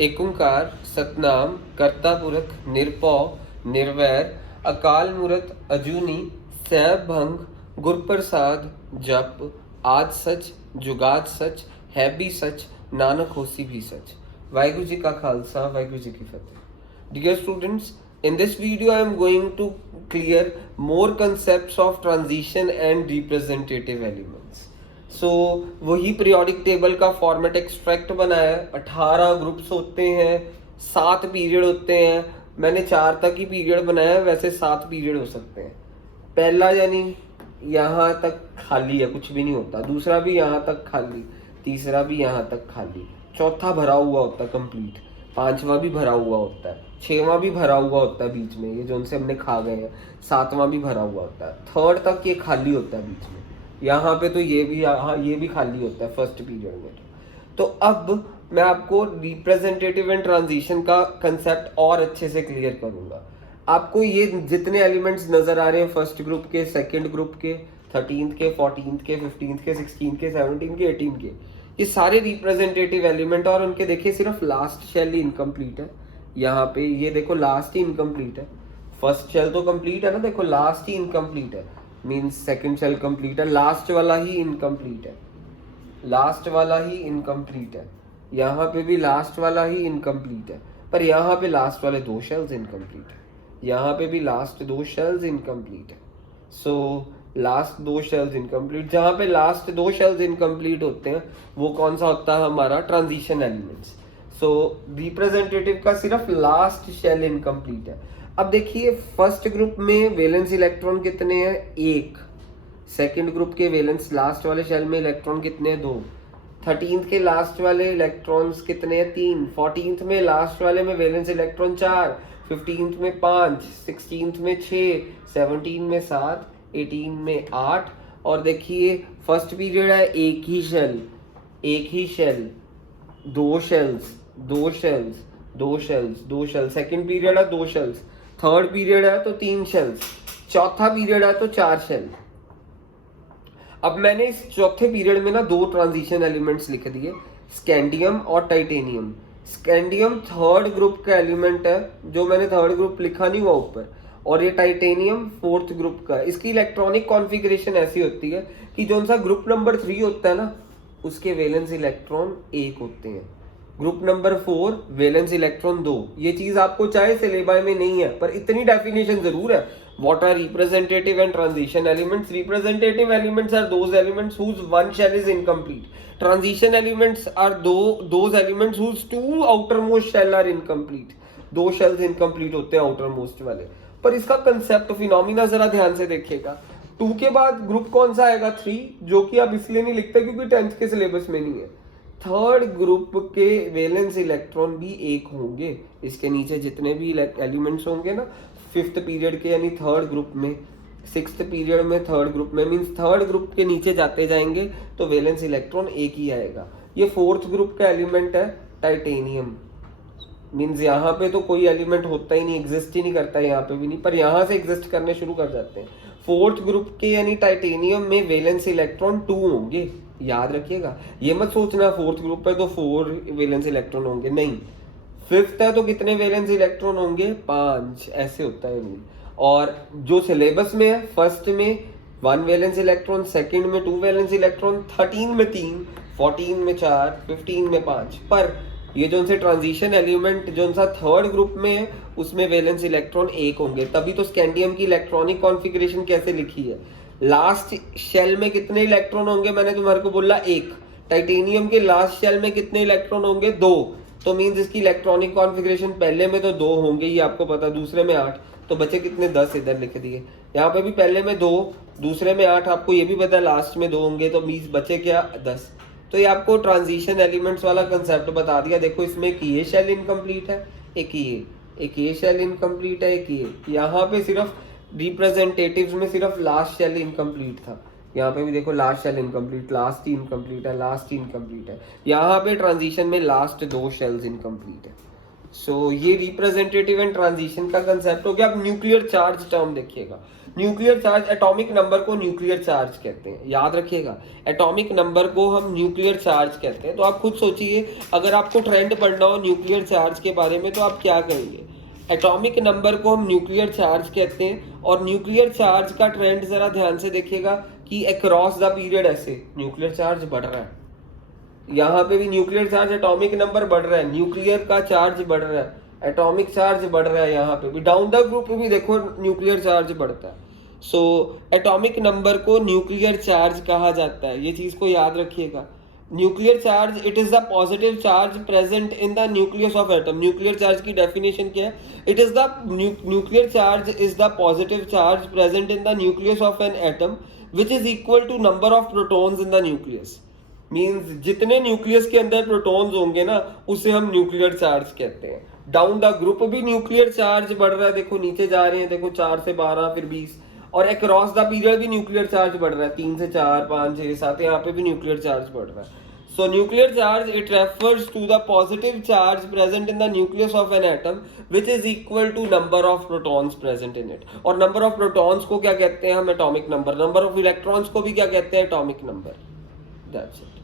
एक ओंकार सतनाम करता पुरख निरपौ निर्वैर अकाल मूरत अजूनी सैभ भंग गुरप्रसाद जप आद सच जुगाद सच है भी सच नानक होसी भी सच। वाहिगुरु जी का खालसा वाहिगुरु जी की फतेह। Dear students, in this video I am going to clear more concepts of transition and representative elements. So वही पीरियोडिक टेबल का फॉर्मेट एक्सट्रैक्ट बनाया है। 18 ग्रुप्स होते हैं, 7 पीरियड होते हैं। मैंने 4 तक ही पीरियड बनाया है, वैसे 7 पीरियड हो सकते हैं। पहला यानी यहाँ तक खाली है, कुछ भी नहीं होता। दूसरा भी यहाँ तक खाली, तीसरा भी यहाँ तक खाली, चौथा भरा हुआ होता है कंप्लीट, पांचवा भी भरा हुआ होता है, छठवां भी भरा हुआ होता है बीच में, ये जो उनसे हमने खा गए हैं। सातवां भी भरा हुआ होता है। थर्ड तक ये खाली होता है बीच में। यहाँ पे तो ये भी खाली होता है फर्स्ट पीरियड में। तो अब मैं आपको रिप्रेजेंटेटिव एंड ट्रांजिशन का कंसेप्ट और अच्छे से क्लियर करूंगा। आपको ये जितने एलिमेंट्स नजर आ रहे हैं फर्स्ट ग्रुप के, सेकंड ग्रुप के, 13th के, 14th के, 15th के, 16th के, 17th के, 18th के, ये सारे रिप्रेजेंटेटिव एलिमेंट और उनके देखिए सिर्फ लास्ट शेल ही इनकम्प्लीट है। यहाँ पे ये देखो लास्ट ही इनकम्प्लीट है। फर्स्ट शेल तो कंप्लीट है ना, देखो लास्ट ही इनकम्प्लीट है, मींस सेकंड शेल कंप्लीट है, लास्ट वाला ही इनकम्प्लीट है, लास्ट वाला ही इनकम्प्लीट है। यहाँ पे भी लास्ट वाला ही इनकम्प्लीट है, पर यहाँ पे लास्ट वाले 2 शेल्स इनकम्प्लीट है, यहाँ पे भी लास्ट 2 शेल्स इनकम्प्लीट है। सो लास्ट 2 शेल्स इनकम्प्लीट, जहाँ पे लास्ट 2 शेल्स इनकम्प्लीट होते हैं वो कौन सा होता है हमारा ट्रांजिशन एलिमेंट्स। सो रिप्रेजेंटेटिव का सिर्फ लास्ट शेल इनकम्प्लीट है। अब देखिए फर्स्ट ग्रुप में वैलेंस इलेक्ट्रॉन कितने हैं, 1। सेकंड ग्रुप के वैलेंस लास्ट वाले शेल में इलेक्ट्रॉन कितने हैं, 2। 13th के लास्ट वाले इलेक्ट्रॉन्स कितने हैं, 3। 14th में लास्ट वाले में वैलेंस इलेक्ट्रॉन 4। 15th में 5। 16th में 6। 17 में 7। 18 में 8। और देखिए फर्स्ट पीरियड है, एक ही shell, 2 shells, 2 shells, 2 shells, 2 shells. Second period है 2 शेल्स। थर्ड पीरियड है तो 3 शेल्स। चौथा पीरियड है तो 4 शेल। अब मैंने इस चौथे पीरियड में ना 2 ट्रांजिशन एलिमेंट्स लिख दिए, स्कैंडियम और टाइटेनियम। स्कैंडियम थर्ड ग्रुप का एलिमेंट है, जो मैंने थर्ड ग्रुप लिखा नहीं हुआ ऊपर, और ये टाइटेनियम फोर्थ ग्रुप का। इसकी इलेक्ट्रॉनिक कॉन्फ़िगरेशन ऐसी होती है कि जो सा ग्रुप नंबर 3 होता है ना, उसके वैलेंस इलेक्ट्रॉन 1 होते हैं। Group number 4 valence electron 2। ये चीज आपको चाहे सिलेबस में नहीं है, पर इतनी डेफिनेशन जरूर है। What are representative and transition elements? Representative elements are those elements whose one shell is incomplete. Transition elements are those elements whose 2 outermost shell are incomplete. 2 shells incomplete होते हैं outermost वाले। पर इसका कंसेप्ट फिनोमिना जरा ध्यान से देखिएगा। 2 के बाद ग्रुप कौन सा आएगा, 3, जो कि आप इसलिए नहीं लिखते क्योंकि 10th के सिलेबस में नहीं है। थर्ड ग्रुप के वैलेंस इलेक्ट्रॉन भी 1 होंगे। इसके नीचे जितने भी एलिमेंट्स होंगे ना, 5th पीरियड के यानी थर्ड ग्रुप में, 6th पीरियड में थर्ड ग्रुप में, मींस थर्ड ग्रुप के नीचे जाते जाएंगे तो वैलेंस इलेक्ट्रॉन 1 ही आएगा। ये फोर्थ ग्रुप का एलिमेंट है टाइटेनियम, मींस यहाँ पे तो कोई एलिमेंट होता ही नहीं, एग्जिस्ट ही नहीं करता, यहाँ पे भी नहीं, पर यहाँ से एग्जिस्ट करने शुरू कर जाते हैं। फोर्थ ग्रुप के यानी टाइटेनियम में वैलेंस इलेक्ट्रॉन 2 होंगे, याद रखिएगा। ये मत सोचना फोर्थ ग्रुप है तो 4 वैलेंस इलेक्ट्रॉन होंगे, नहीं। 5th है तो कितने वैलेंस इलेक्ट्रॉन होंगे, 5, ऐसे होता है रूल। और जो सिलेबस में है, फर्स्ट में 1 वैलेंस इलेक्ट्रॉन, सेकंड में 2 वैलेंस इलेक्ट्रॉन, 13 में 3, 14 में 4, 15 में 5। पर ये जो उनसे ट्रांजिशन एलिमेंट जो उनसा थर्ड ग्रुप में है, उसमें वैलेंस इलेक्ट्रॉन 1 होंगे। तभी तो स्कैंडियम की इलेक्ट्रॉनिक कॉन्फ़िगरेशन कैसे लिखी है, लास्ट शेल में कितने इलेक्ट्रॉन होंगे, मैंने तुम्हारे को बोला 1। टाइटेनियम के लास्ट शेल में कितने इलेक्ट्रॉन होंगे, 2। तो मींस इसकी इलेक्ट्रॉनिक कॉन्फ़िगरेशन पहले में तो 2 होंगे ही, आपको पता, दूसरे में 8, तो बचे कितने, 10 इधर लिख दिए। यहाँ पे भी पहले में 2, दूसरे में 8, आपको ये भी पता लास्ट में 2 होंगे, तो मींस बचे क्या, 10। तो ये आपको ट्रांजिशन एलिमेंट्स वाला कंसेप्ट बता दिया। देखो इसमें एक ये शेल इनकम्प्लीट है, एक ये शेल इनकम्प्लीट है, एक ये। यहाँ पे सिर्फ रिप्रेजेंटेटिव्स में सिर्फ लास्ट शेल इनकम्प्लीट था। यहाँ पे भी देखो लास्ट शेल इनकम्प्लीट, लास्ट ही इनकम्प्लीट है, लास्ट ही इनकम्प्लीट है। यहाँ पे ट्रांजिशन में लास्ट 2 शेल्स इनकम्प्लीट है। सो ये रिप्रेजेंटेटिव एंड ट्रांजिशन का कंसेप्ट हो गया। अब न्यूक्लियर चार्ज टर्म देखिएगा। न्यूक्लियर चार्ज, एटॉमिक नंबर को न्यूक्लियर चार्ज कहते हैं, याद रखिएगा, एटॉमिक नंबर को हम न्यूक्लियर चार्ज कहते हैं। तो आप खुद सोचिए, अगर आपको ट्रेंड पढ़ना हो न्यूक्लियर चार्ज के बारे में तो आप क्या करेंगे? एटॉमिक नंबर को हम न्यूक्लियर चार्ज कहते हैं, और न्यूक्लियर चार्ज का ट्रेंड जरा ध्यान से देखिएगा कि अक्रॉस द पीरियड ऐसे न्यूक्लियर चार्ज बढ़ रहा है, यहाँ पे भी न्यूक्लियर चार्ज, एटॉमिक नंबर बढ़ रहा है, न्यूक्लियर का चार्ज बढ़ रहा है, एटॉमिक चार्ज बढ़ रहा है, यहाँ पे भी डाउन द ग्रुप पे भी देखो न्यूक्लियर चार्ज बढ़ता है। सो एटॉमिक नंबर को न्यूक्लियर चार्ज कहा जाता है, ये चीज को याद रखिएगा। Nuclear charge, it is the positive charge present in the nucleus of atom. Nuclear charge की डेफिनेशन क्या है? It is the nuclear charge is the positive charge present in the nucleus of an atom which is equal to number of protons in the nucleus. Means जितने nucleus के अंदर protons होंगे ना, उसे हम न्यूक्लियर चार्ज कहते हैं। Down the group भी न्यूक्लियर चार्ज बढ़ रहा है, देखो नीचे जा रहे हैं, देखो 4 से 12 फिर 20, और अक्रॉस द पीरियड भी न्यूक्लियर चार्ज बढ़ रहा है, 3 से 4 5 6 7, यहाँ पे भी न्यूक्लियर चार्ज बढ़ रहा है। So nuclear charge, it refers to the positive charge present in the nucleus of an atom which is equal to number of protons present in it. और नंबर ऑफ प्रोटॉन्स को क्या कहते हैं हम? Atomic number. Number of electrons को भी क्या कहते हैं? Atomic number. That's it.